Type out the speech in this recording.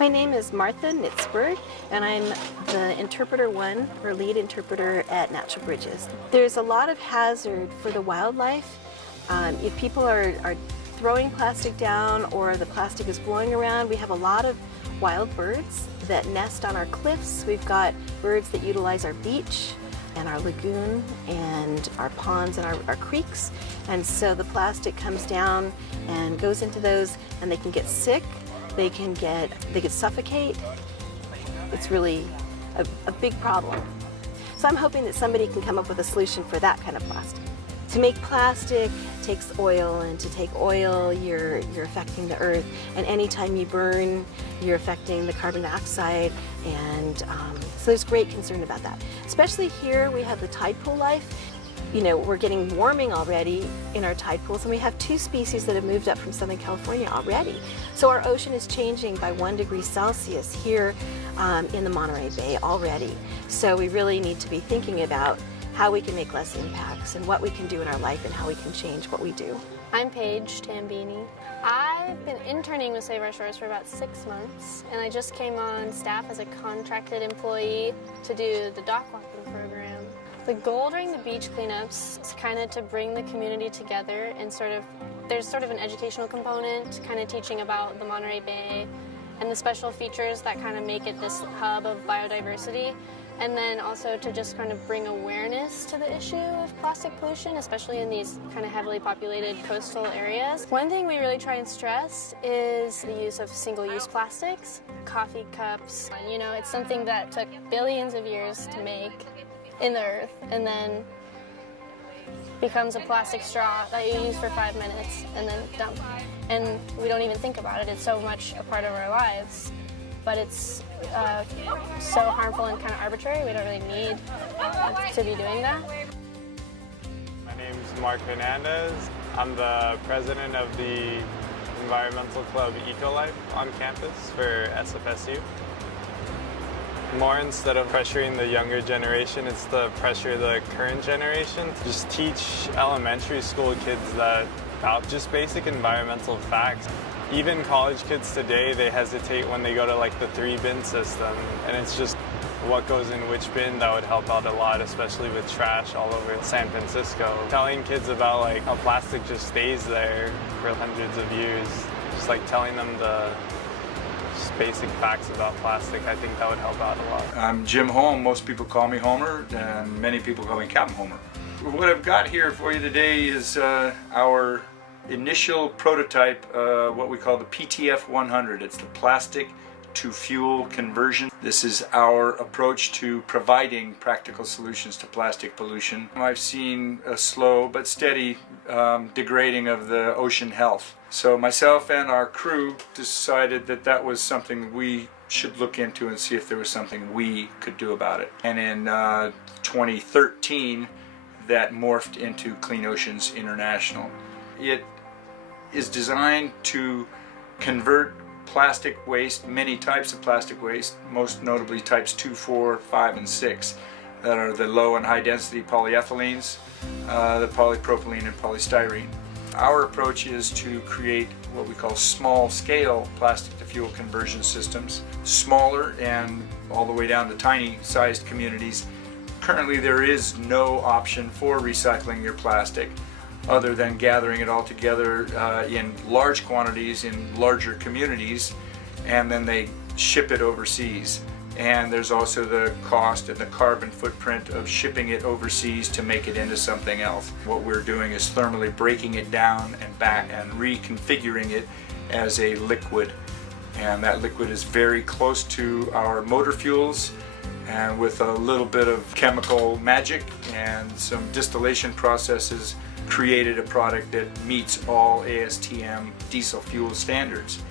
My name is Martha Nitzberg, and I'm the Interpreter 1, or lead interpreter at Natural Bridges. There's a lot of hazard for the wildlife. If people are throwing plastic down or the plastic is blowing around, we have a lot of wild birds that nest on our cliffs. We've got birds that utilize our beach and our lagoon and our ponds and our creeks. And so the plastic comes down and goes into those, and they can get sick. They can suffocate. It's really a big problem. So I'm hoping that somebody can come up with a solution for that kind of plastic. To make plastic takes oil, and to take oil, you're affecting the earth. And anytime you burn, you're affecting the carbon dioxide. And so there's great concern about that. Especially here, we have the tide pool life. You know, we're getting warming already in our tide pools, and we have 2 species that have moved up from Southern California already. So our ocean is changing by 1 degree Celsius here in the Monterey Bay already. So we really need to be thinking about how we can make less impacts and what we can do in our life and how we can change what we do. I'm Paige Tambini. I've been interning with Save Our Shores for about 6 months, and I just came on staff as a contracted employee to do the dock walking program. The goal during the beach cleanups is kind of to bring the community together and there's sort of an educational component, kind of teaching about the Monterey Bay and the special features that kind of make it this hub of biodiversity. And then also to just kind of bring awareness to the issue of plastic pollution, especially in these kind of heavily populated coastal areas. One thing we really try and stress is the use of single-use plastics, coffee cups. You know, it's something that took billions of years to make in the earth and then becomes a plastic straw that you use for 5 minutes and then dump. And we don't even think about it. It's so much a part of our lives. But it's so harmful and kind of arbitrary. We don't really need to be doing that. My name is Mark Hernandez. I'm the president of the environmental club EcoLife on campus for SFSU. More instead of pressuring the younger generation, it's the pressure the current generation. Just teach elementary school kids about just basic environmental facts. Even college kids today, they hesitate when they go to like the 3-bin system, and it's just what goes in which bin that would help out a lot, especially with trash all over San Francisco. Telling kids about like how plastic just stays there for hundreds of years, just like telling them the just basic facts about plastic, I think that would help out a lot. I'm Jim Holm. Most people call me Homer, and many people call me Captain Homer. What I've got here for you today is our initial prototype, what we call the PTF 100. It's the plastic to fuel conversion. This is our approach to providing practical solutions to plastic pollution. I've seen a slow but steady degrading of the ocean health. So myself and our crew decided that that was something we should look into and see if there was something we could do about it. And in 2013, that morphed into Clean Oceans International. It is designed to convert plastic waste, many types of plastic waste, most notably types 2, 4, 5, and 6, that are the low and high density polyethylenes, the polypropylene and polystyrene. Our approach is to create what we call small scale plastic to fuel conversion systems, smaller and all the way down to tiny sized communities. Currently there is no option for recycling your plastic other than gathering it all together in large quantities in larger communities, and then they ship it overseas. And there's also the cost and the carbon footprint of shipping it overseas to make it into something else. What we're doing is thermally breaking it down and back and reconfiguring it as a liquid. And that liquid is very close to our motor fuels, and with a little bit of chemical magic and some distillation processes created a product that meets all ASTM diesel fuel standards.